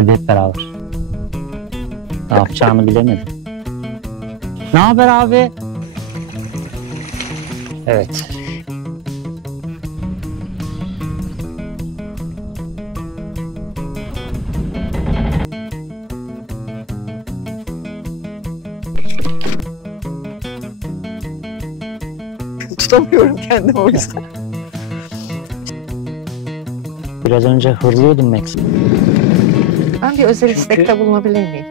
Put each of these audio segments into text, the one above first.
Hadi hep beraber. Ne yapacağını bilemedim. Ne haber abi? Evet. Tutamıyorum kendimi o yüzden. Biraz önce hırlıyordum Max. Ben bir özel istekte bulunabilir miyim?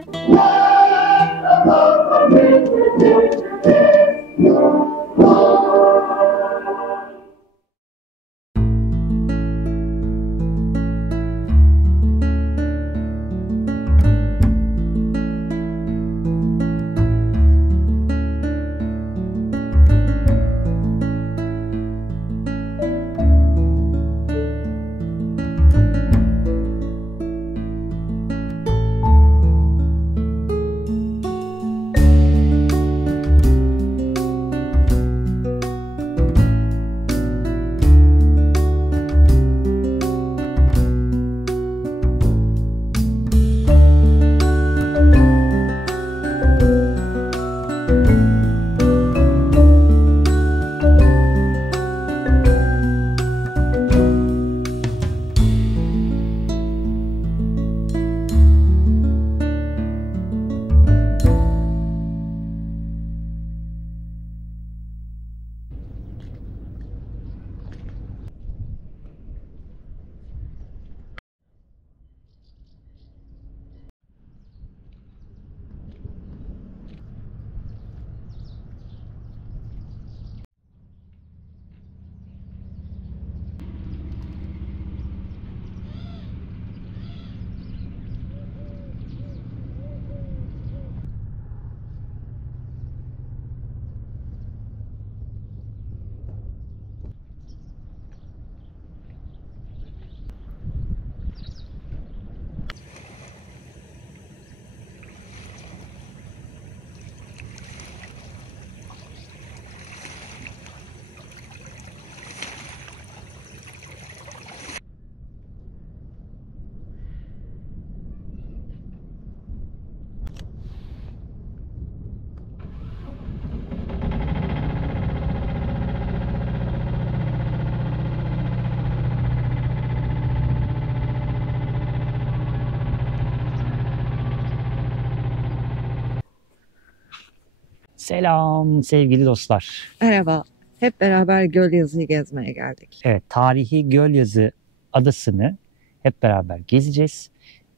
Selam sevgili dostlar. Merhaba. Hep beraber Gölyazı'yı gezmeye geldik. Evet, tarihi Gölyazı adasını hep beraber gezeceğiz.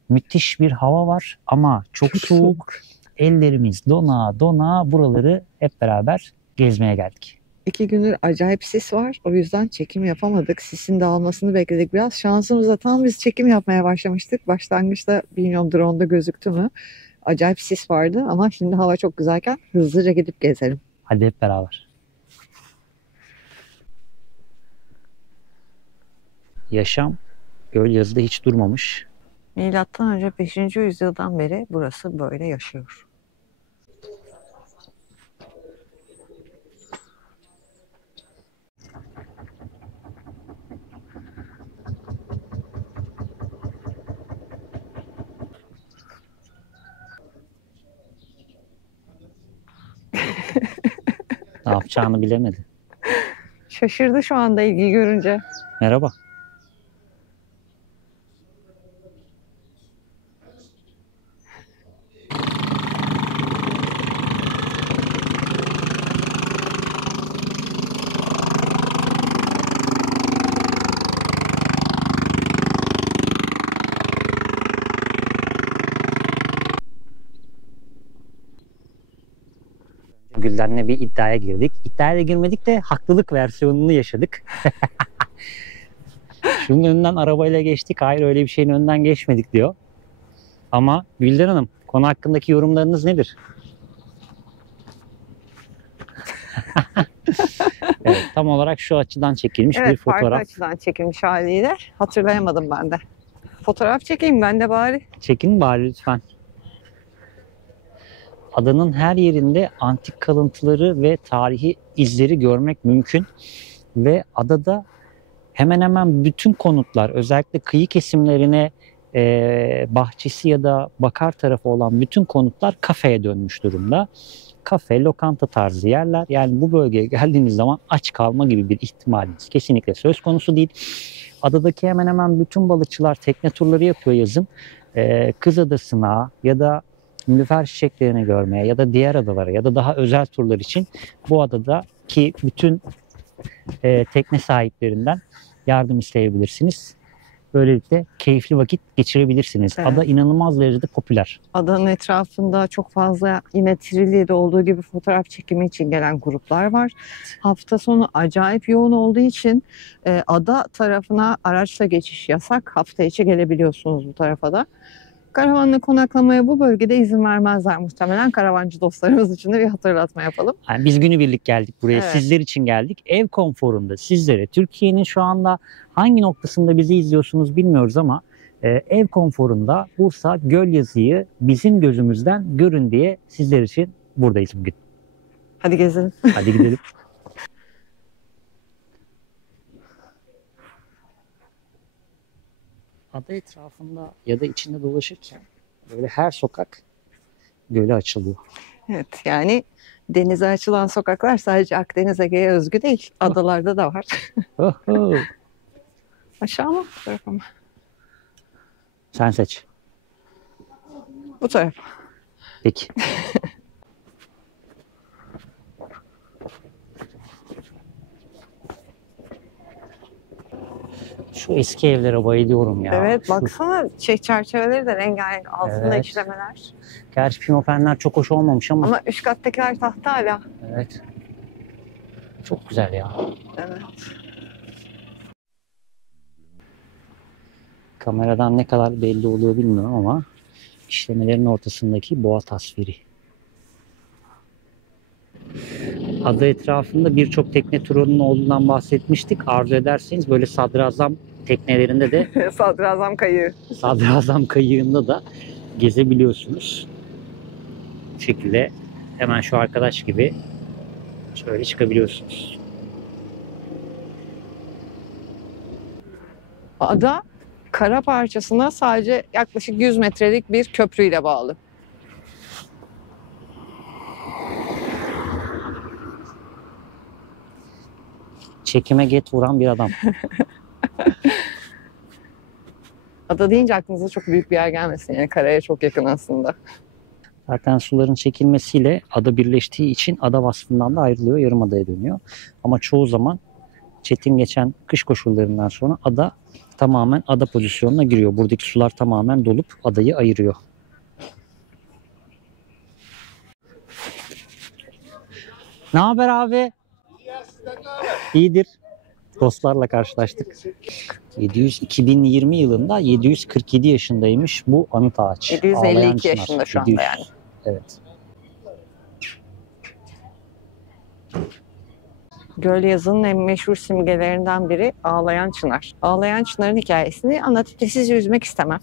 Müthiş bir hava var ama çok soğuk. Ellerimiz dona dona buraları hep beraber gezmeye geldik. 2 gündür acayip sis var. O yüzden çekim yapamadık. Sisin dağılmasını bekledik biraz. Şansımıza tam biz çekim yapmaya başlamıştık. Başlangıçta bilmiyorum drone'da gözüktü mü? Acayip sis vardı ama şimdi hava çok güzelken hızlıca gidip gezelim. Hadi hep beraber. Yaşam Gölyazı'da hiç durmamış. Milattan önce 5. yüzyıldan beri burası böyle yaşıyor. Ne yapacağını bilemedi. Şaşırdı şu anda ilgi görünce. Merhaba. Gülden'le bir iddiaya girdik. İddiaya girmedik de haklılık versiyonunu yaşadık. Şunun önünden arabayla geçtik. Hayır, öyle bir şeyin önünden geçmedik diyor. Ama Gülden Hanım, konu hakkındaki yorumlarınız nedir? Evet, tam olarak şu açıdan çekilmiş bir fotoğraf. Farklı açıdan çekilmiş haliyle. Hatırlayamadım ben de. Fotoğraf çekeyim ben de bari. Çekin bari lütfen. Adanın her yerinde antik kalıntıları ve tarihi izleri görmek mümkün. Ve adada hemen hemen bütün konutlar, özellikle kıyı kesimlerine bahçesi ya da bakar tarafı olan bütün konutlar kafeye dönmüş durumda. Kafe, lokanta tarzı yerler. Yani bu bölgeye geldiğiniz zaman aç kalma gibi bir ihtimaliniz kesinlikle söz konusu değil. Adadaki hemen hemen bütün balıkçılar tekne turları yapıyor yazın. Kız Adası'na ya da nilüfer çiçeklerini görmeye ya da diğer adalara ya da daha özel turlar için bu adadaki bütün tekne sahiplerinden yardım isteyebilirsiniz. Böylelikle keyifli vakit geçirebilirsiniz. Evet. Ada inanılmaz derecede popüler. Adanın etrafında çok fazla yine Trilya'da olduğu gibi fotoğraf çekimi için gelen gruplar var. Hafta sonu acayip yoğun olduğu için ada tarafına araçla geçiş yasak. Hafta içi gelebiliyorsunuz bu tarafa da. Karavanla konaklamaya bu bölgede izin vermezler muhtemelen. Karavancı dostlarımız için de bir hatırlatma yapalım. Yani biz günübirlik geldik buraya. Evet. Sizler için geldik. Ev konforunda sizlere Türkiye'nin şu anda hangi noktasında bizi izliyorsunuz bilmiyoruz ama ev konforunda Bursa Gölyazı'yı bizim gözümüzden görün diye sizler için buradayız bugün. Hadi gezelim. Hadi gidelim. Ada etrafında ya da içinde dolaşırken böyle her sokak göle açılıyor. Evet, yani denize açılan sokaklar sadece Akdeniz, Ege'ye özgü değil. Adalarda da var. Oho. Aşağı mı? Bu tarafa mı? Sen seç. Bu taraf. Peki. Şu eski evlere bayılıyorum ya. Evet, Şu- baksana çerçeveleri de rengarenk, altında Evet. işlemeler. Gerçi pimapenler çok hoş olmamış ama. Ama üst kattakiler tahta hala. Evet. Çok güzel ya. Evet. Kameradan ne kadar belli oluyor bilmiyorum ama işlemelerin ortasındaki boğa tasviri. Ada etrafında birçok tekne turunun olduğundan bahsetmiştik. Arzu ederseniz böyle sadrazam teknelerinde de Sadrazam kayığı. sadrazam kayığında da gezebiliyorsunuz. Bu şekilde hemen şu arkadaş gibi şöyle çıkabiliyorsunuz. Ada kara parçasına sadece yaklaşık 100 metrelik bir köprüyle bağlı. Çekime get vuran bir adam. Ada deyince aklınıza çok büyük bir yer gelmesin. Yani karaya çok yakın aslında. Zaten suların çekilmesiyle ada birleştiği için ada vasfından da ayrılıyor, yarımadaya dönüyor. Ama çoğu zaman çetin geçen kış koşullarından sonra ada tamamen ada pozisyonuna giriyor. Buradaki sular tamamen dolup adayı ayırıyor. Ne haber abi? İyidir. Dostlarla karşılaştık. 2020 yılında 747 yaşındaymış bu anıt ağaç. 752 Ağlayan çınar. yaşında şu anda 700. yani. Evet. Gölyazı'nın en meşhur simgelerinden biri ağlayan çınar. Ağlayan çınarın hikayesini anlatıp da sizi üzmek istemem.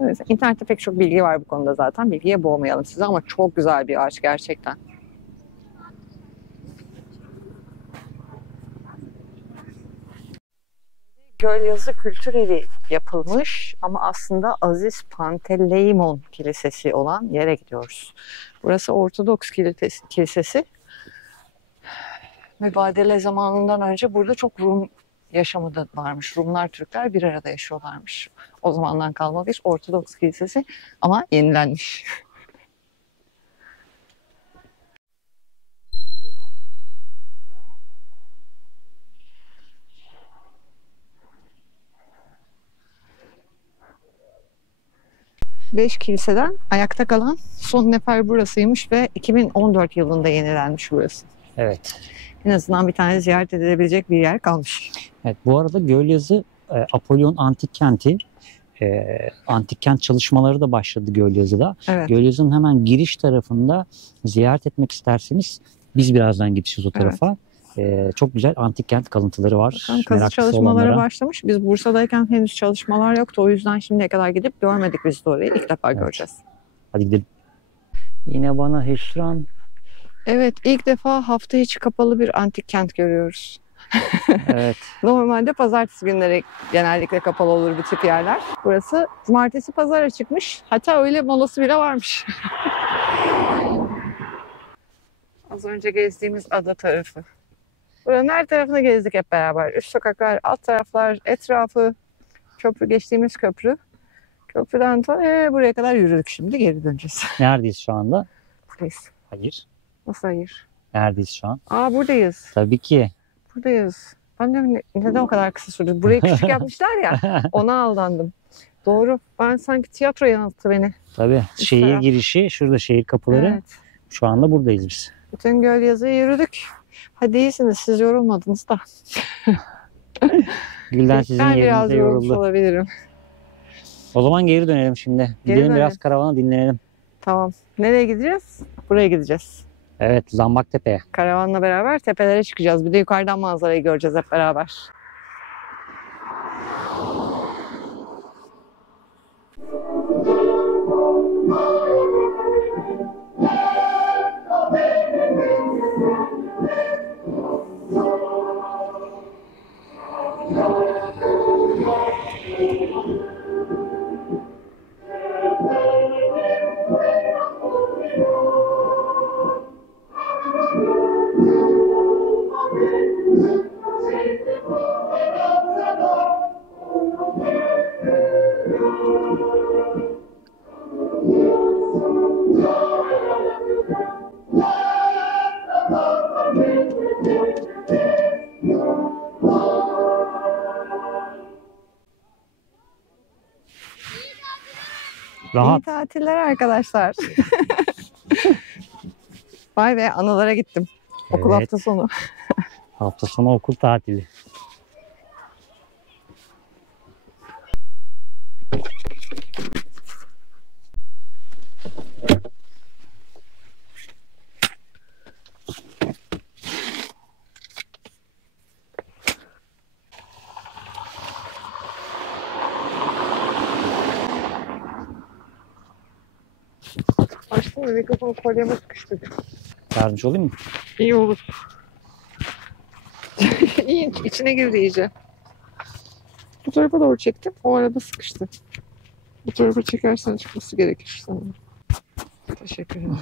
Evet, İnternette pek çok bilgi var bu konuda zaten. Bilgiye boğmayalım sizi ama çok güzel bir ağaç gerçekten. Gölyazı Kültür Evi yapılmış ama aslında Aziz Panteleimon Kilisesi olan yere gidiyoruz. Burası Ortodoks Kilisesi. Mübadele zamanından önce burada çok Rum yaşamı da varmış. Rumlar, Türkler bir arada yaşıyorlarmış. O zamandan kalma bir Ortodoks Kilisesi ama yenilenmiş. Beş kiliseden ayakta kalan son nefer burasıymış ve 2014 yılında yenilenmiş burası. Evet. En azından bir tane ziyaret edilebilecek bir yer kalmış. Evet, bu arada Gölyazı Apollon Antik Kenti. Antik kent çalışmaları da başladı Gölyazı'da. Evet. Gölyazı'nın hemen giriş tarafında ziyaret etmek isterseniz biz birazdan gideceğiz o tarafa. Çok güzel antik kent kalıntıları var. Bakalım, kazı Meraklısı çalışmaları olanlara. başlamış. Biz Bursa'dayken henüz çalışmalar yoktu. O yüzden şimdiye kadar gidip görmedik biz de orayı. İlk defa Evet. göreceğiz. Hadi gidelim. Yine bana hüsran. Evet, ilk defa hafta içi kapalı bir antik kent görüyoruz. Evet. Normalde pazartesi günleri genellikle kapalı olur bu tip yerler. Burası cumartesi pazar açıkmış. Hatta öyle molası bile varmış. Az önce gezdiğimiz ada tarafı. Buranın her tarafını gezdik hep beraber. Üst sokaklar, alt taraflar, etrafı, köprü, geçtiğimiz köprü. Köprüden ta buraya kadar yürüdük, şimdi geri döneceğiz. Neredeyiz şu anda? Buradayız. Hayır. Nasıl hayır? Neredeyiz şu an? Buradayız. Tabii ki. Buradayız. Ben de neden o kadar kısa sürdü? Burayı küçük yapmışlar ya. Ona aldandım. Doğru. Ben sanki tiyatro yanılttı beni. Tabii. Üst Şehir taraf. girişi, şurada şehir kapıları. Evet. Şu anda buradayız biz. Bütün Gölyazı'ya yürüdük. Hadi iyisiniz, siz yorulmadınız da. Gülden sizin Ben biraz yerinize yorulmuş yoruldu. olabilirim. O zaman geri dönelim şimdi. Geri Gidelim dönelim. biraz karavana dinlenelim. Tamam. Nereye gideceğiz? Buraya gideceğiz. Evet, Zambaktepe'ye. Karavanla beraber tepelere çıkacağız. Bir de yukarıdan manzarayı göreceğiz hep beraber. İyi Rahat. tatiller arkadaşlar. Vay be, anılara gittim. Okul Evet. hafta sonu. Hafta sonu okul tatili. Açtım mı? Mikrofonu kolyeme sıkıştı. Yardımcı olayım mı? İyi olur. İyi, içine girdi iyice. Bu tarafa doğru çektim. O arada sıkıştı. Bu tarafa çekersen çıkması gerekir sanırım. Teşekkür ederim.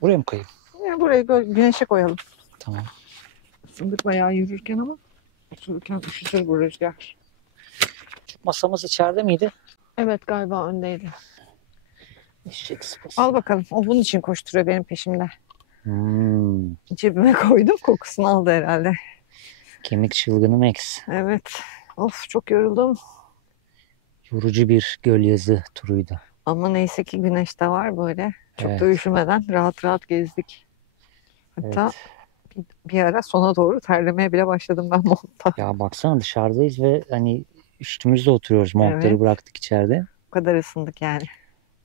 Buraya mı koyayım? Ya burayı güneşe koyalım. Tamam. Isındık bayağı yürürken ama otururken üşütür bu rüzgar. Masamız içeride miydi? Evet, galiba öndeydi. Eşek sıpası. Al bakalım. O bunun için koşturuyor benim peşimde. Hmm. Cebime koydum. Kokusunu aldı herhalde. Kemik çılgını Max. Evet. Of, çok yoruldum. Yorucu bir Gölyazı turuydu. Ama neyse ki güneş de var böyle. Çok Evet. da üşümeden rahat rahat gezdik. Hatta bir ara sona doğru terlemeye bile başladım ben montta. Ya baksana dışarıdayız ve hani üstümüzde oturuyoruz. Montları Evet. bıraktık içeride. O kadar ısındık yani.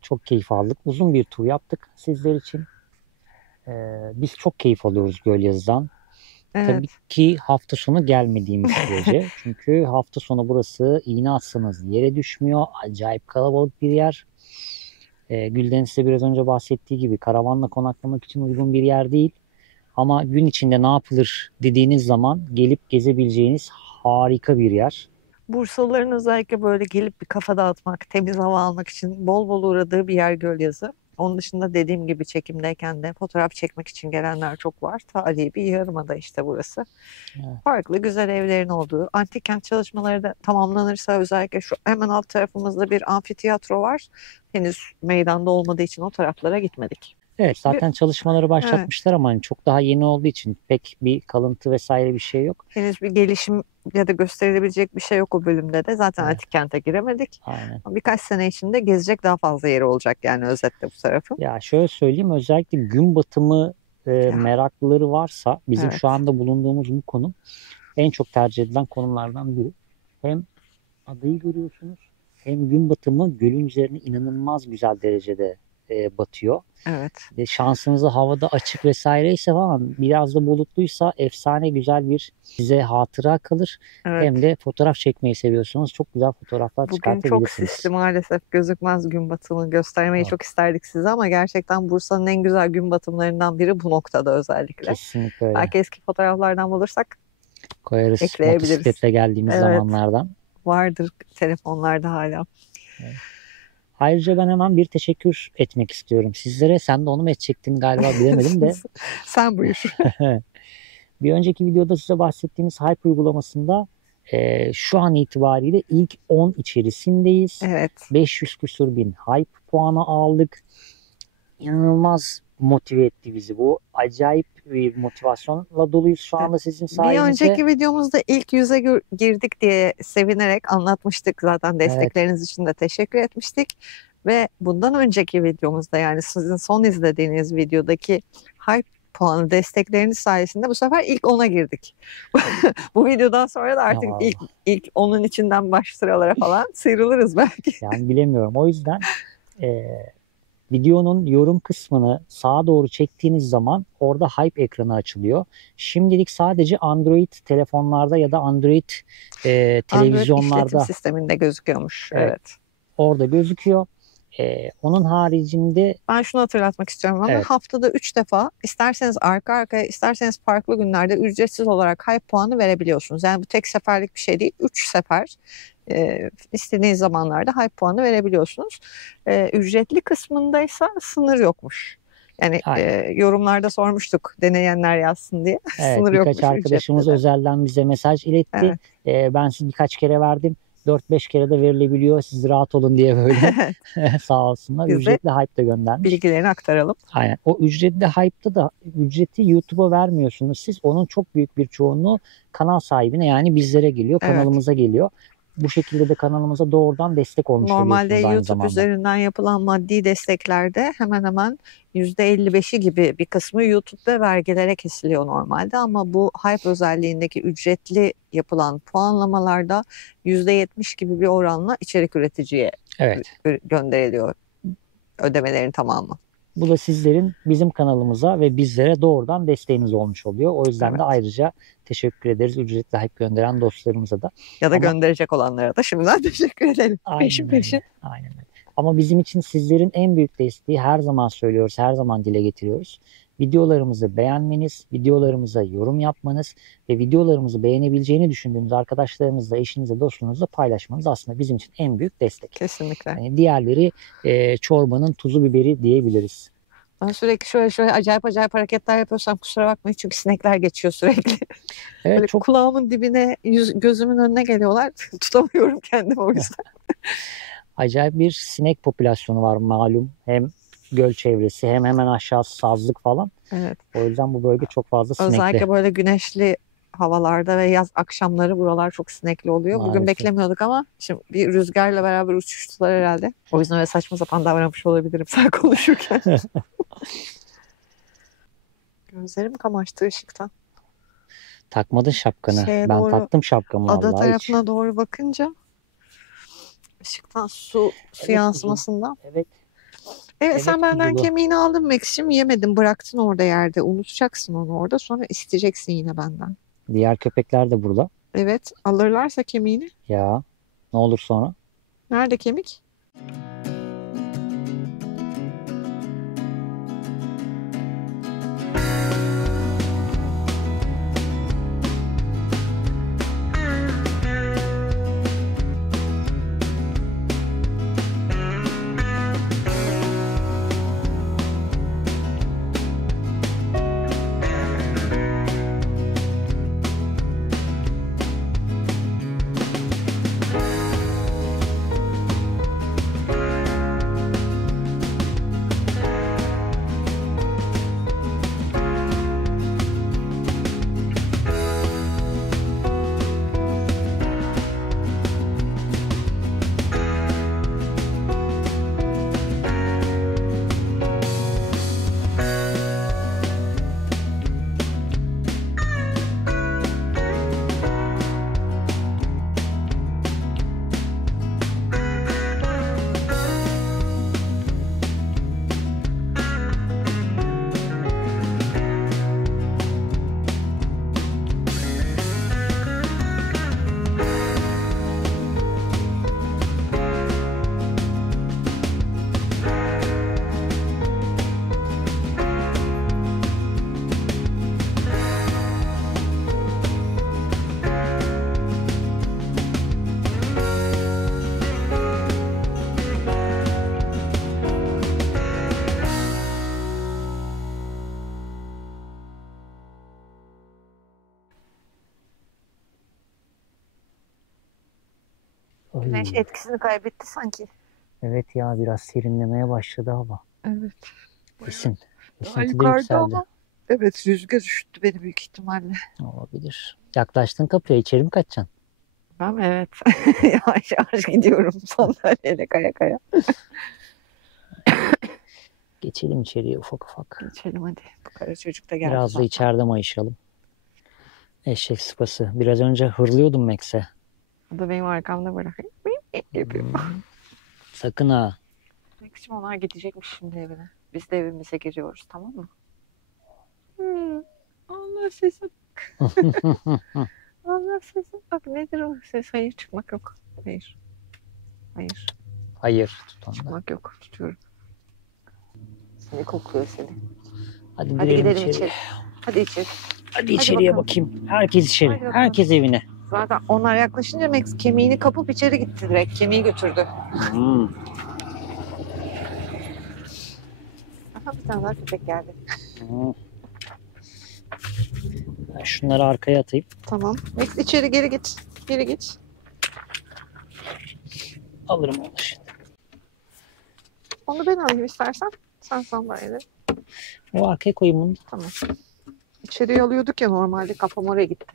Çok keyif aldık. Uzun bir tur yaptık sizler için. Biz çok keyif alıyoruz Gölyazı'dan. Evet. Tabii ki hafta sonu gelmediğimiz sürece. Çünkü hafta sonu burası iğne atsanız yere düşmüyor. Acayip kalabalık bir yer. Gülden'in size biraz önce bahsettiği gibi karavanla konaklamak için uygun bir yer değil. Ama gün içinde ne yapılır dediğiniz zaman gelip gezebileceğiniz harika bir yer. Bursalıların özellikle böyle gelip bir kafa dağıtmak, temiz hava almak için bol bol uğradığı bir yer Gölyazı. Onun dışında dediğim gibi çekimdeyken de fotoğraf çekmek için gelenler çok var. Tarihi bir yarımada işte burası. Evet. Farklı güzel evlerin olduğu. Antik kent çalışmaları da tamamlanırsa özellikle şu hemen alt tarafımızda bir amfiteyatro var. Henüz meydanda olmadığı için o taraflara gitmedik. Evet, zaten çalışmaları başlatmışlar ama hani çok daha yeni olduğu için pek bir kalıntı vesaire bir şey yok. Henüz bir gelişim ya da gösterilebilecek bir şey yok o bölümde de. Zaten Evet. antik kente giremedik. Aynen. Birkaç sene içinde gezecek daha fazla yeri olacak yani özetle bu tarafın. Ya şöyle söyleyeyim, özellikle gün batımı meraklıları varsa bizim Evet. şu anda bulunduğumuz bu konum en çok tercih edilen konumlardan biri. Hem adayı görüyorsunuz hem gün batımı gölün üzerine inanılmaz güzel derecede batıyor. Evet. Şansınızı havada açık vesaireyse falan, biraz da bulutluysa efsane güzel bir size hatıra kalır. Evet. Hem de fotoğraf çekmeyi seviyorsunuz. Çok güzel fotoğraflar Bugün çok çıkartabilirsiniz. sisli, maalesef gözükmez gün batımı. Göstermeyi Evet. çok isterdik size ama gerçekten Bursa'nın en güzel gün batımlarından biri bu noktada özellikle. Kesinlikle öyle. Belki eski fotoğraflardan bulursak Koyarız ekleyebiliriz. motosikletle geldiğimiz Evet. zamanlardan. Vardır telefonlarda hala. Evet. Ayrıca ben hemen bir teşekkür etmek istiyorum sizlere. Sen de onu mu edecektin galiba, bilemedim de. Sen buyur. Bir önceki videoda size bahsettiğimiz Hype uygulamasında şu an itibariyle ilk 10 içerisindeyiz. Evet. 500 küsur bin Hype puanı aldık. İnanılmaz motive etti bizi bu. Acayip bir motivasyonla doluyuz şu anda sizin Bir sayenizde. önceki videomuzda ilk 100'e girdik diye sevinerek anlatmıştık. Zaten destekleriniz için de teşekkür etmiştik. Ve bundan önceki videomuzda, yani sizin son izlediğiniz videodaki Hype puanı destekleriniz sayesinde bu sefer ilk 10'a girdik. Bu videodan sonra da artık Ya ilk 10'un içinden baş sıralara falan sıyrılırız belki. Yani bilemiyorum. O yüzden videonun yorum kısmını sağa doğru çektiğiniz zaman orada Hype ekranı açılıyor. Şimdilik sadece Android telefonlarda ya da Android televizyonlarda Android işletim sisteminde gözüküyormuş. Evet. Orada gözüküyor. Onun haricinde ben şunu hatırlatmak istiyorum ama haftada 3 defa, isterseniz arka arkaya, isterseniz farklı günlerde ücretsiz olarak Hype puanı verebiliyorsunuz. Yani bu tek seferlik bir şey değil. 3 sefer istediğiniz zamanlarda Hype puanı verebiliyorsunuz. Ücretli kısmındaysa sınır yokmuş. Yani yorumlarda sormuştuk, deneyenler yazsın diye. Evet, sınır birkaç yokmuş arkadaşımız özelden bize mesaj iletti. Evet. Ben sizi birkaç kere verdim. 4-5 kere de verilebiliyor. Siz rahat olun diye böyle sağ olsunlar. Biz ücretli Hype da göndermiş. Bilgilerini aktaralım. Aynen. O ücretli Hype'da da ücreti YouTube'a vermiyorsunuz siz. Onun çok büyük bir çoğunluğu kanal sahibine, yani bizlere geliyor. Kanalımıza geliyor. Bu şekilde de kanalımıza doğrudan destek olmuş Normalde oluyorsunuz aynı YouTube zamanda. üzerinden yapılan maddi desteklerde hemen hemen %55'i gibi bir kısmı YouTube ve vergilere kesiliyor normalde, ama bu Hype özelliğindeki ücretli yapılan puanlamalarda %70 gibi bir oranla içerik üreticiye gönderiliyor ödemelerin tamamı. Bu da sizlerin bizim kanalımıza ve bizlere doğrudan desteğiniz olmuş oluyor. O yüzden de ayrıca teşekkür ederiz ücretli Hype gönderen dostlarımıza da. Ya da gönderecek olanlara da şimdiden teşekkür edelim. Peşin peşin. Aynen öyle. Ama bizim için sizlerin en büyük desteği, her zaman söylüyoruz, her zaman dile getiriyoruz. Videolarımızı beğenmeniz, videolarımıza yorum yapmanız ve videolarımızı beğenebileceğini düşündüğünüz arkadaşlarınızla, eşinizle, dostunuzla paylaşmanız aslında bizim için en büyük destek. Kesinlikle. Yani diğerleri çorbanın tuzu biberi diyebiliriz. Ben sürekli şöyle acayip hareketler yapıyorsam kusura bakmayın, çünkü sinekler geçiyor sürekli. Evet, böyle kulağımın dibine, gözümün önüne geliyorlar. Tutamıyorum kendimi o yüzden. Acayip bir sinek popülasyonu var malum. Hem göl çevresi hem hemen aşağısı sazlık falan. Evet. O yüzden bu bölge çok fazla sinekli. Özellikle böyle güneşli havalarda ve yaz akşamları buralar çok sinekli oluyor. Maalesef. Bugün beklemiyorduk ama şimdi bir rüzgarla beraber uçuştular herhalde. O yüzden öyle saçma sapan davranmış olabilirim sen konuşurken. Gözlerim kamaştı ışıktan. Takmadın şapkanı. Ben doğru, taktım şapkamı. Ada tarafına hiç. doğru bakınca ışıktan su yansımasından. Evet, sen benden kemiğini aldın Max'cim, yemedin, bıraktın orada yerde. Unutacaksın onu orada, sonra isteyeceksin yine benden. Diğer köpekler de burada. Evet, alırlarsa kemiğini. Ya ne olur sonra? Nerede kemik? Ay. Güneş etkisini kaybetti sanki. Evet ya, biraz serinlemeye başladı hava. Evet. Kesin. Daha Esinti de yukarıda yükseldi. ama. Evet, rüzgar üşüttü beni büyük ihtimalle. Olabilir. Yaklaştın kapıya, içeri mi kaçacaksın? Ben evet. Yavaş yavaş gidiyorum sandalyeyle kaya kaya. Geçelim içeriye ufak ufak. Geçelim hadi. Bu kara çocuk da geldi Biraz da zaten. içeride mayışalım. Eşek sıpası. Biraz önce hırlıyordum Max'e. O da benim arkamda bırakıyor. Yapıyor. Sakın ha. Maxim onlar gidecekmiş şimdi evine. Biz de evimize giriyoruz, tamam mı? Allah sesi. Allah sesi. Bak nedir o ses? Hayır, çıkmak yok. Hayır. Hayır. Hayır. Tut onu da. Çıkmak yok. Tutuyorum. Seni kokluyor seni. Hadi Hadi girelim gidelim içeri. içeri. Hadi içeri. Hadi içeriye bakalım. bakayım. Herkes içeri. Hadi bakalım. Herkes evine. Zaten onlar yaklaşınca Max kemiğini kapıp içeri gitti direkt. Kemiği götürdü. Hmm. Aha, bir tane daha köpek geldi. Hmm. Ben şunları arkaya atayım. Tamam. Max içeri geri git. Geri git. Alırım onu şimdi. Onu ben alayım istersen. Sen sandalyede. O arkaya koyayım bunu. Tamam. İçeriye alıyorduk ya normalde. Kafam oraya gitti.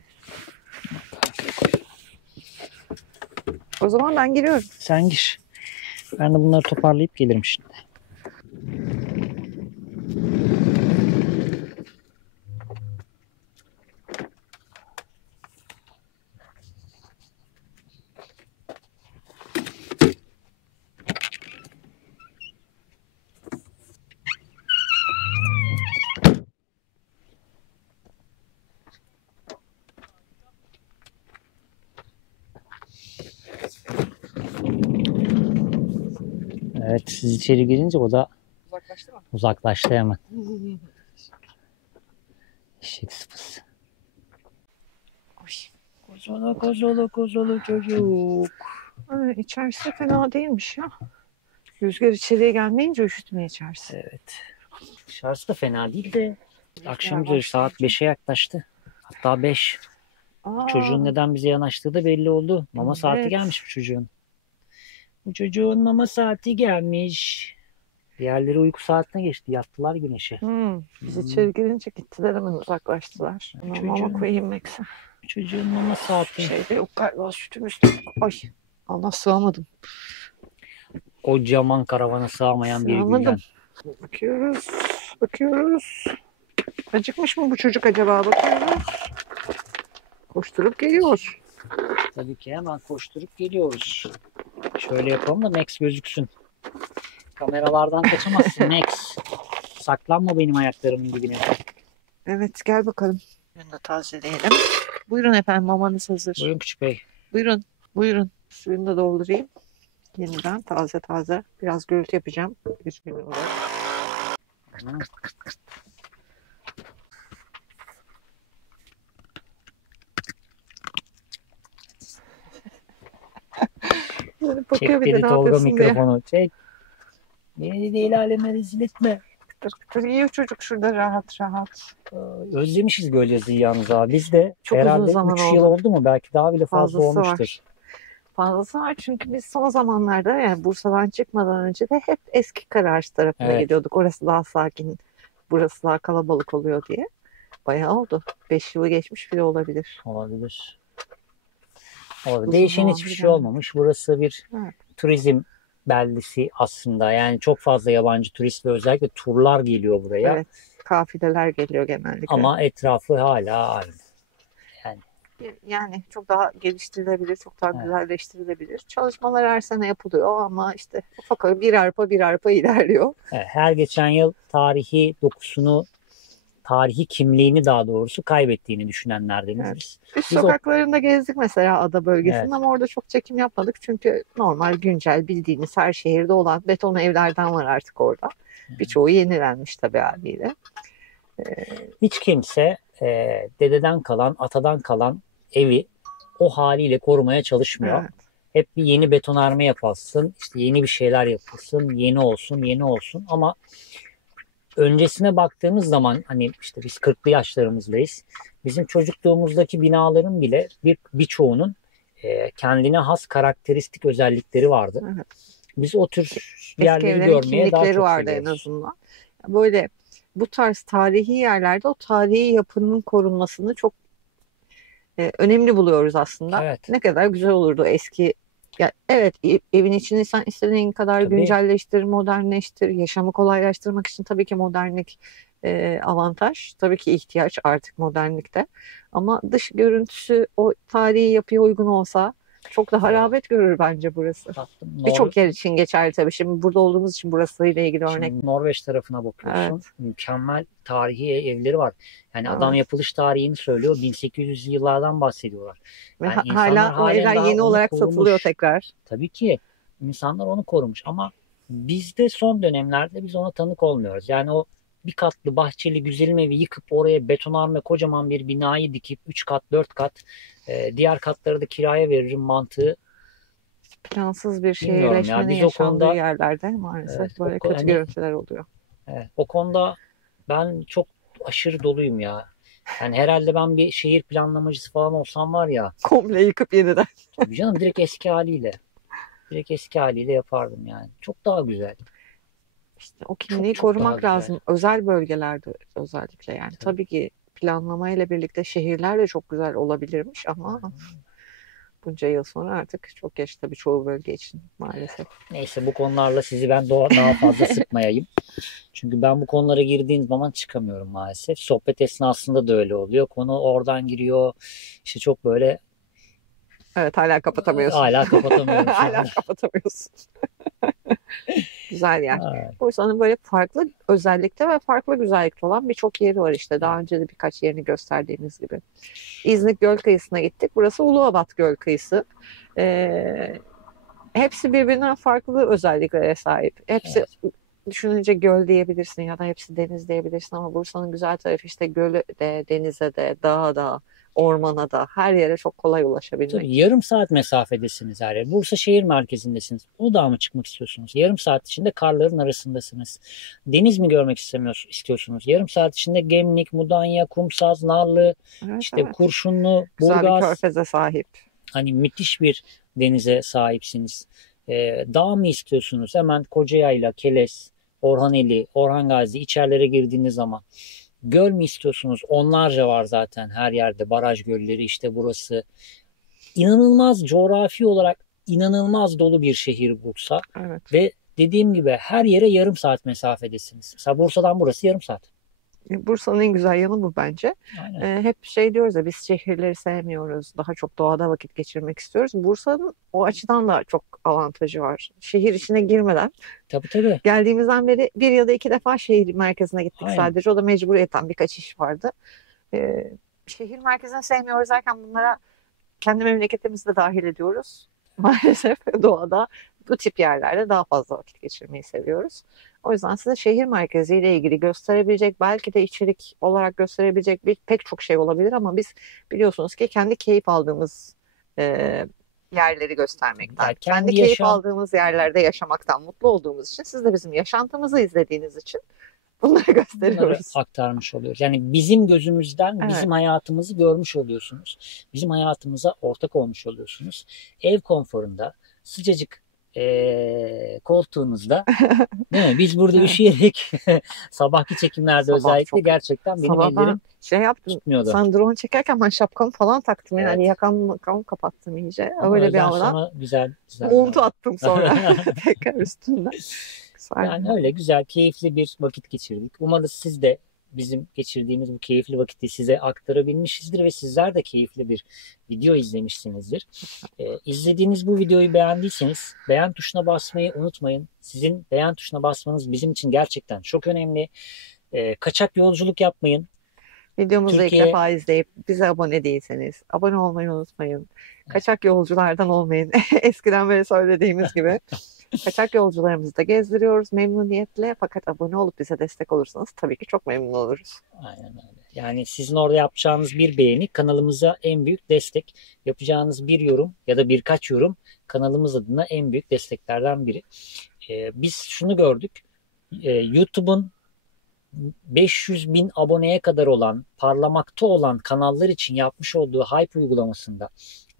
O zaman ben giriyorum. Sen gir. Ben de bunları toparlayıp gelirim şimdi. Evet, siz içeri girince o da Uzaklaştı mı? uzaklaştı hemen. Eşek sıpası. Kozolu çocuk. İçerisi fena değilmiş ya. Rüzgar içeriye gelmeyince üşütmeye içerisi. Evet. Dışarısı da fena değil de akşam Rüzgar üzeri saat başlayınca. 5'e yaklaştı. Hatta 5. Aa, Çocuğun neden bize yanaştığı da belli oldu. Mama saati Evet. gelmiş bu çocuğun. Bu çocuğun mama saati gelmiş. Diğerleri uyku saatine geçti. Yattılar güneşe. Biz içeri girince gittiler, hemen uzaklaştılar. Çocuğun- Mama koyayım Max'e. Çocuğun mama saati. Şeyde yok galiba, sütüm üstü. Ay, Allah, sığamadım. Kocaman karavana sığamayan bir Sığamadım. gülden. Bakıyoruz. Bakıyoruz. Acıkmış mı bu çocuk acaba? Bakıyoruz. Koşturup geliyor. Tabii ki hemen koşturup geliyoruz. Şöyle yapalım da Max gözüksün. Kameralardan kaçamazsın Max. Saklanma benim ayaklarımın dibine. Evet, gel bakalım. Bunu da tazeleyelim. Buyurun efendim, mamanız hazır. Buyurun küçük bey. Buyurun. Buyurun. Suyunu da doldurayım. Yeniden taze taze. Biraz gürültü yapacağım. Üzgünüm de. Böyle Çek bakıyor bir de dedi ne Tolga yapıyorsun diye. mikrofonu. Çek. Beni değil aleme rezil etme. Kıtır kıtır yiyor çocuk şurada rahat rahat. Özlemişiz Gölyazı'yı yalnız abi. Biz de Çok uzun herhalde zaman 3 yıl oldu. oldu mu? Belki daha bile fazla Fazlası olmuştur. var. Fazlası var çünkü biz son zamanlarda, yani Bursa'dan çıkmadan önce de hep eski Karaağaç tarafına Evet. geliyorduk. Orası daha sakin, burası daha kalabalık oluyor diye. Bayağı oldu. 5 yılı geçmiş bile olabilir. Olabilir. Uzun Değişen zamandır hiçbir şey gelmedik. olmamış. Burası bir Evet. turizm beldesi aslında. Yani çok fazla yabancı turist ve özellikle turlar geliyor buraya. Evet. Kafileler geliyor genellikle. Ama etrafı hala aynı. Yani çok daha geliştirilebilir, çok daha Evet. güzelleştirilebilir. Çalışmalar her sene yapılıyor ama işte ufak bir arpa ilerliyor. Evet, her geçen yıl tarihi dokusunu, tarihi kimliğini daha doğrusu kaybettiğini düşünenlerdeniz Evet. biz. Üst Biz o- sokaklarında gezdik mesela ada bölgesinde, Evet. ama orada çok çekim yapmadık. Çünkü normal güncel bildiğiniz her şehirde olan beton evlerden var artık orada. Birçoğu yenilenmiş tabii haliyle. Hiç kimse dededen kalan, atadan kalan evi o haliyle korumaya çalışmıyor. Evet. Hep bir yeni betonarme yapılsın, işte yeni bir şeyler yapılsın, yeni olsun, yeni olsun. Ama öncesine baktığımız zaman hani işte biz 40'lı yaşlarımızdayız. Bizim çocukluğumuzdaki binaların bile birçoğunun kendine has karakteristik özellikleri vardı. Evet. Biz o tür Eski yerleri evlerin görmeye daha kimlikleri çok vardı en seviyoruz. azından. Böyle bu tarz tarihi yerlerde o tarihi yapının korunmasını çok önemli buluyoruz aslında. Evet, Ne kadar güzel olurdu eski. Ya, evet, evin içini sen istediğin kadar tabii. güncelleştir, modernleştir. Yaşamı kolaylaştırmak için tabii ki modernlik avantaj. Tabii ki ihtiyaç artık modernlikte. Ama dış görüntüsü o tarihi yapıya uygun olsa çok daha Ya, rağbet görür bence burası. tatlım, Birçok yer için geçerli tabii. Şimdi burada olduğumuz için burasıyla ilgili örnek. Şimdi Norveç tarafına bakıyorsun. Evet, Mükemmel tarihi evleri var. Yani adam evet. yapılış tarihini söylüyor. 1800'lü yıllardan bahsediyorlar. Ve Yani hala insanlar o halen evler daha yeni onu olarak satılıyor korumuş. tekrar. Tabii ki insanlar onu korumuş ama bizde son dönemlerde biz ona tanık olmuyoruz. Yani o bir katlı bahçeli güzelim evi yıkıp oraya betonarme kocaman bir binayı dikip 3 kat 4 kat diğer katları da kiraya veririm mantığı Plansız bir bilmiyorum ya. şehirleşmenin Biz o yaşandığı konuda yerlerde evet, maalesef böyle kötü hani görüntüler oluyor. o konuda ben çok aşırı doluyum ya. Yani herhalde ben bir şehir planlamacısı falan olsam var ya. Komple yıkıp yeniden. Tabii canım direkt eski haliyle. Direkt eski haliyle yapardım yani. Çok daha güzel. İşte o Çok kimliği çok daha korumak güzel. lazım. Özel bölgelerde özellikle yani. Tabii. Tabii ki planlamayla birlikte şehirler de çok güzel olabilirmiş ama Aynen. bunca yıl sonra artık çok geç tabii çoğu bölge için maalesef. Neyse bu konularla sizi ben daha fazla sıkmayayım. Çünkü ben bu konulara girdiğim zaman çıkamıyorum maalesef. Sohbet esnasında da öyle oluyor. Konu oradan giriyor. İşte çok böyle Evet, hala kapatamıyorsun. hala kapatamıyorum şu Hala anda. kapatamıyorsun. Güzel yer. Ay, Bursa'nın böyle farklı özellikte ve farklı güzellikte olan birçok yeri var işte. Daha evet. önce de birkaç yerini gösterdiğimiz gibi. İznik Göl Kıyısı'na gittik. Burası Uluabat Göl Kıyısı. Ee, Hepsi birbirinden farklı özelliklere sahip. Hepsi Evet. düşününce göl diyebilirsin ya da hepsi deniz diyebilirsin ama Bursa'nın güzel tarafı işte göle de, denize de, dağa da, ormana da her yere çok kolay Tabii ulaşabilmek. yarım saat mesafedesiniz her yer. Bursa şehir merkezindesiniz. Uludağ'a mı çıkmak istiyorsunuz? Yarım saat içinde karların arasındasınız. Deniz mi görmek istiyorsunuz? Yarım saat içinde Gemlik, Mudanya, Kumsaz, Narlı, Evet, işte evet. Kurşunlu, Güzel bir Burgaz. körfeze sahip. Hani müthiş bir denize sahipsiniz. Dağ mı istiyorsunuz? Hemen Kocayayla, Keles, Orhaneli, Orhan Gazi içerilere girdiğiniz zaman. Göl mü istiyorsunuz? Onlarca var zaten her yerde. Baraj gölleri işte burası. İnanılmaz coğrafi olarak inanılmaz dolu bir şehir Bursa. Evet. Ve dediğim gibi her yere yarım saat mesafedesiniz. Mesela Bursa'dan burası yarım saat. Bursa'nın en güzel yanı bu bence. Aynen. Hep şey diyoruz ya biz şehirleri sevmiyoruz. Daha çok doğada vakit geçirmek istiyoruz. Bursa'nın o açıdan da çok avantajı var. Şehir içine girmeden Tabii tabii. geldiğimizden beri bir ya da iki defa şehir merkezine gittik Aynen. sadece. O da mecburiyetten birkaç iş vardı. Şehir merkezini sevmiyoruz derken bunlara kendi memleketimizi de dahil ediyoruz. Maalesef doğada bu tip yerlerde daha fazla vakit geçirmeyi seviyoruz. O yüzden size şehir merkeziyle ilgili gösterebilecek, belki de içerik olarak gösterebilecek pek çok şey olabilir ama biz biliyorsunuz ki kendi keyif aldığımız e, yerleri göstermekten, Ya kendi kendi keyif yaşam aldığımız yerlerde yaşamaktan mutlu olduğumuz için, siz de bizim yaşantımızı izlediğiniz için bunları bunları gösteriyoruz. aktarmış oluyoruz. Yani bizim gözümüzden Evet. bizim hayatımızı görmüş oluyorsunuz. Bizim hayatımıza ortak olmuş oluyorsunuz. Ev konforunda, sıcacık koltuğunuzda, değil mi? Biz burada Evet. üşüyerek sabahki çekimlerde Sabah özellikle çok gerçekten benim Sabah ben ellerim şey yaptım. tutmuyordu. Sen drone çekerken ben şapkamı falan taktım. Yani Evet. yakamı kapattım iyice. Ama Öyle bir öğleden havadan. sonra güzel güzel bir Montu hava. attım sonra tekrar üstünden. Güzel bir Yani hava. öyle güzel, keyifli bir vakit geçirdik. Umarız siz de bizim geçirdiğimiz bu keyifli vakiti size aktarabilmişizdir ve sizler de keyifli bir video izlemişsinizdir. İzlediğiniz bu videoyu beğendiyseniz beğen tuşuna basmayı unutmayın. Sizin beğen tuşuna basmanız bizim için gerçekten çok önemli. Kaçak yolculuk yapmayın. Videomuzu ilk Türkiye defa izleyip bize abone değilseniz abone olmayı unutmayın. Kaçak yolculardan olmayın. Eskiden beri söylediğimiz gibi. Kaçak yolcularımızı da gezdiriyoruz memnuniyetle. Fakat abone olup bize destek olursanız tabii ki çok memnun oluruz. aynen öyle. Yani sizin orada yapacağınız bir beğeni kanalımıza en büyük destek. Yapacağınız bir yorum ya da birkaç yorum kanalımız adına en büyük desteklerden biri. Biz şunu gördük. YouTube'un 500 bin aboneye kadar olan, parlamakta olan kanallar için yapmış olduğu Hype uygulamasında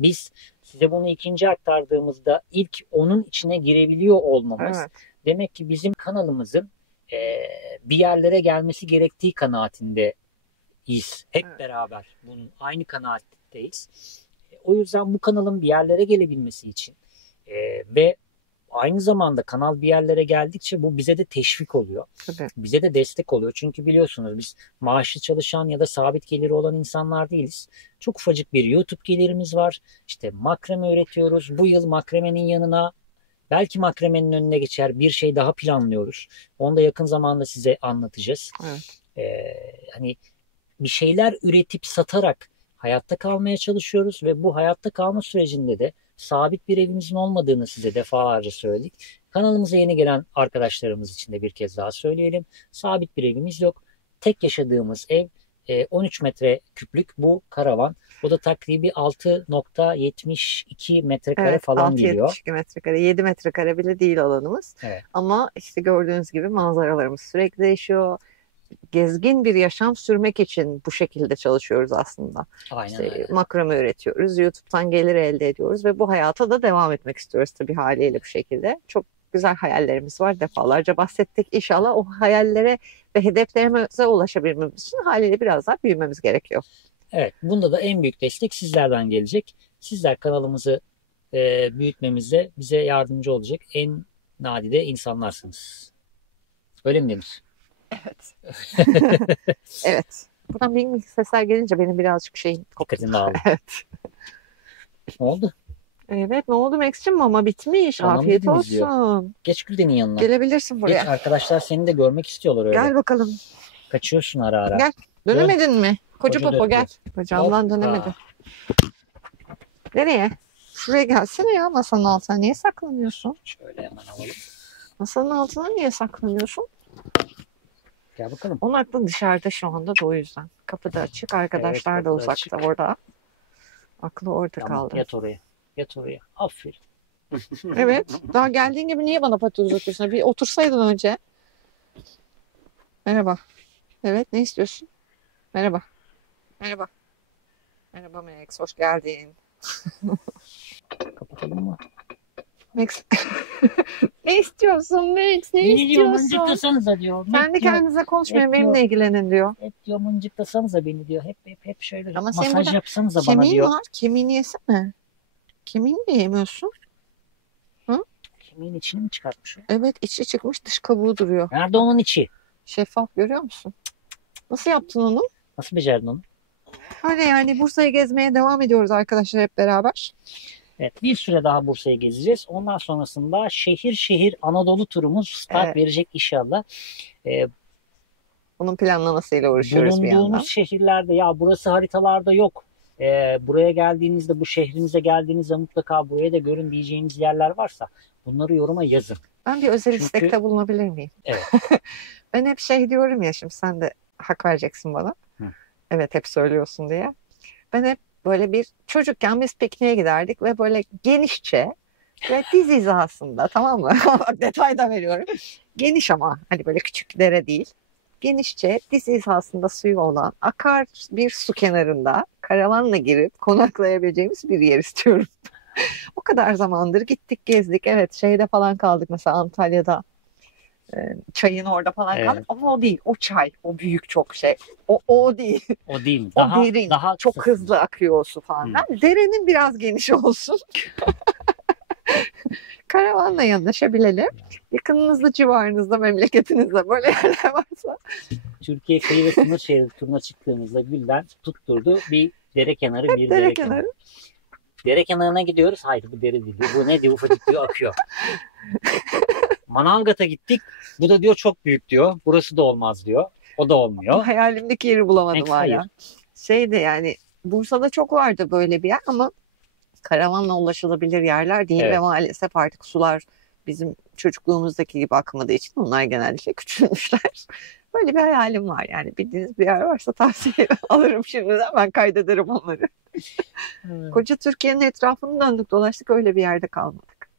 Biz size bunu ikinci aktardığımızda ilk onun içine girebiliyor olmamız Evet. demek ki bizim kanalımızın bir yerlere gelmesi gerektiği kanaatindeyiz. Hep Evet. beraber bunun aynı kanaatteyiz. O yüzden bu kanalın bir yerlere gelebilmesi için ve aynı zamanda kanal bir yerlere geldikçe bu bize de teşvik oluyor. Tabii. Bize de destek oluyor. Çünkü biliyorsunuz biz maaşlı çalışan ya da sabit geliri olan insanlar değiliz. Çok ufacık bir YouTube gelirimiz var. İşte makrame öğretiyoruz. Bu yıl makremenin yanına belki makremenin önüne geçer bir şey daha planlıyoruz. Onu da yakın zamanda size anlatacağız. Evet. Hani bir şeyler üretip satarak hayatta kalmaya çalışıyoruz ve bu hayatta kalma sürecinde de sabit bir evimizin olmadığını size defalarca söyledik. Kanalımıza yeni gelen arkadaşlarımız için de bir kez daha söyleyelim. Sabit bir evimiz yok. Tek yaşadığımız ev 13 metreküplük bu karavan. O da takribi 6,72 metrekare Evet, falan geliyor. 6,72 metrekare, 7 metrekare bile değil alanımız. Evet. Ama işte gördüğünüz gibi manzaralarımız sürekli değişiyor. Gezgin bir yaşam sürmek için bu şekilde çalışıyoruz aslında. Aynen İşte öyle. makrame üretiyoruz, YouTube'dan gelir elde ediyoruz ve bu hayata da devam etmek istiyoruz tabii haliyle bu şekilde. Çok güzel hayallerimiz var, defalarca bahsettik. İnşallah o hayallere ve hedeflerimize ulaşabilmemiz için haliyle biraz daha büyümemiz gerekiyor. Evet, bunda da en büyük destek sizlerden gelecek. Sizler kanalımızı büyütmemizde bize yardımcı olacak en nadide insanlarsınız. Öyle mi denir? Evet. Evet. Buradan benim sesler gelince benim birazcık şeyim koptu. Dikkatini dağıldı. Evet. Ne oldu? Evet, ne oldu Max'cim? Mama bitmiş. Tamam Afiyet dediniz diyor. olsun. Geç Gülden'in yanına. Gelebilirsin Geç, buraya. arkadaşlar seni de görmek istiyorlar öyle. Gel bakalım. Kaçıyorsun ara ara. Gel. Dönemedin mi? Koca Koca popo döndü. gel. Bacağımdan Hoppa. dönemedi. Nereye? Şuraya gelsene ya masanın altına. Niye saklanıyorsun? Şöyle hemen alalım. Masanın altına niye saklanıyorsun? Gel bakalım. Onun aklı dışarıda şu anda da o yüzden. Kapı da açık. Arkadaşlar Evet, da kapı da uzakta açık. orada. Aklı orada Tamam, kaldı. yat oraya. Yat oraya. Aferin. Evet. Daha geldiğin gibi niye bana pati uzatıyorsun? Bir otursaydın önce. Merhaba. Evet, ne istiyorsun? Merhaba. Merhaba. Merhaba Max, hoş geldin. Kapatalım mı? Max. Ne istiyorsun Max? Ne Ne diyor? istiyorsun? Mıncıklasanıza diyor. Kendi diyor. kendinize konuşmayın, hep benimle diyor. ilgilenin diyor. Hep diyor mıncıklasanıza beni diyor. Hep şöyle Ama senin masaj burada yapsanıza bana kemiğin diyor. var, kemiğini yesene. Kemiğini de yemiyorsun. Kemiğin içini mi çıkartmış o? Evet, içi çıkmış, dış kabuğu duruyor. Nerede onun içi? Şeffaf, görüyor musun? Nasıl yaptın onu? Nasıl becerdin onu? Öyle yani, Bursa'yı gezmeye devam ediyoruz arkadaşlar hep beraber. Evet, bir süre daha Bursa'yı gezeceğiz. Ondan sonrasında şehir şehir Anadolu turumuz start Evet. verecek inşallah. Bunun planlamasıyla uğraşıyoruz bir yandan. Bulunduğumuz şehirlerde ya burası haritalarda yok. Buraya geldiğinizde, bu şehrinize geldiğinizde mutlaka buraya da görün diyeceğiniz yerler varsa bunları yoruma yazın. Ben bir özel Çünkü- istekte bulunabilir miyim? Evet. Ben hep şey diyorum ya, şimdi sen de hak vereceksin bana. Hı. Evet, hep söylüyorsun diye. Ben hep böyle bir çocukken biz pikniğe giderdik ve böyle genişçe ve diz hizasında, tamam mı? Detay da veriyorum. Geniş ama hani böyle küçük dere değil. Genişçe diz hizasında suyu olan akar bir su kenarında karavanla girip konaklayabileceğimiz bir yer istiyorum. O kadar zamandır gittik gezdik. Evet, şeyde falan kaldık mesela Antalya'da. Çayın orada falan Evet. kaldık ama o değil. O çay. O büyük çok şey. O değil. O değil. O Daha, derin. daha Çok kısa. hızlı akıyor o su falan. Hı. Yani derenin biraz geniş olsun. Karavanla yanaşabilelim. Yakınınızda, civarınızda, memleketinizde böyle yerler varsa. Türkiye kıyı ve sınır şehri turuna çıktığımızda Gülden tutturdu bir dere kenarı, bir Dere dere kenarı. kenarı. Dere kenarına gidiyoruz. Hayır bu dere değil. Bu ne diyor, ufacık diyor, akıyor. Manavgat'a gittik. Bu da diyor çok büyük diyor. Burası da olmaz diyor. O da olmuyor. Hayalimdeki yeri bulamadım Max, hala. hayır. Şey de yani Bursa'da çok vardı böyle bir yer ama karavanla ulaşılabilir yerler değil Evet. ve maalesef artık sular bizim çocukluğumuzdaki gibi akmadığı için onlar genellikle küçülmüşler. Böyle bir hayalim var yani, bildiğiniz bir yer varsa tavsiye alırım şimdiden, ben kaydederim onları. Koca Türkiye'nin etrafını döndük dolaştık, öyle bir yerde kalmadık.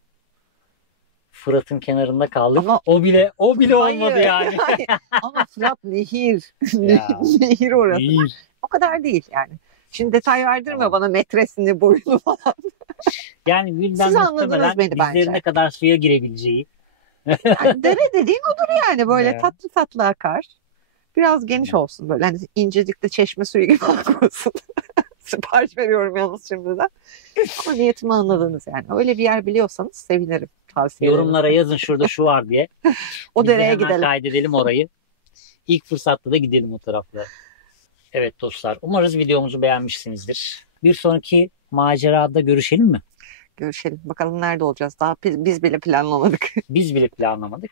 Fırat'ın kenarında kaldık. Ama o bile olmadı hayır, yani. hayır. Ama Fırat nehir. Ya. Nehir orası. İyi. O kadar değil yani. Şimdi detay verdirme Tamam. bana, metresini, boyunu falan. Yani birden Siz anladınız muhtemelen beni bence. dizlerine kadar suya girebileceği. Yani dere dediğin odur yani, böyle Evet. tatlı tatlı akar. Biraz geniş olsun, böyle hani incecikte çeşme suyu gibi akmasın. Sipariş veriyorum yalnız şimdiden. Ama niyetimi anladınız yani. Öyle bir yer biliyorsanız sevinirim, tavsiye ederim. Yorumlara yazın şurada şu var diye. O Biz de dereye hemen gidelim. kaydedelim orayı. İlk fırsatta da gidelim o taraflara. Evet dostlar, umarız videomuzu beğenmişsinizdir. Bir sonraki macerada görüşelim mi? Görüşelim. Bakalım nerede olacağız. Daha biz bile planlamadık. Biz bile planlamadık.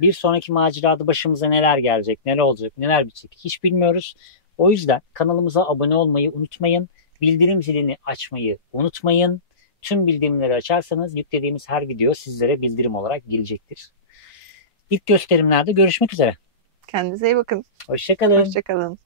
Bir sonraki macerada başımıza neler gelecek, neler olacak, neler bitecek hiç bilmiyoruz. O yüzden kanalımıza abone olmayı unutmayın. Bildirim zilini açmayı unutmayın. Tüm bildirimleri açarsanız yüklediğimiz her video sizlere bildirim olarak gelecektir. İlk gösterimlerde görüşmek üzere. Kendinize iyi bakın. Hoşça kalın. Hoşça kalın.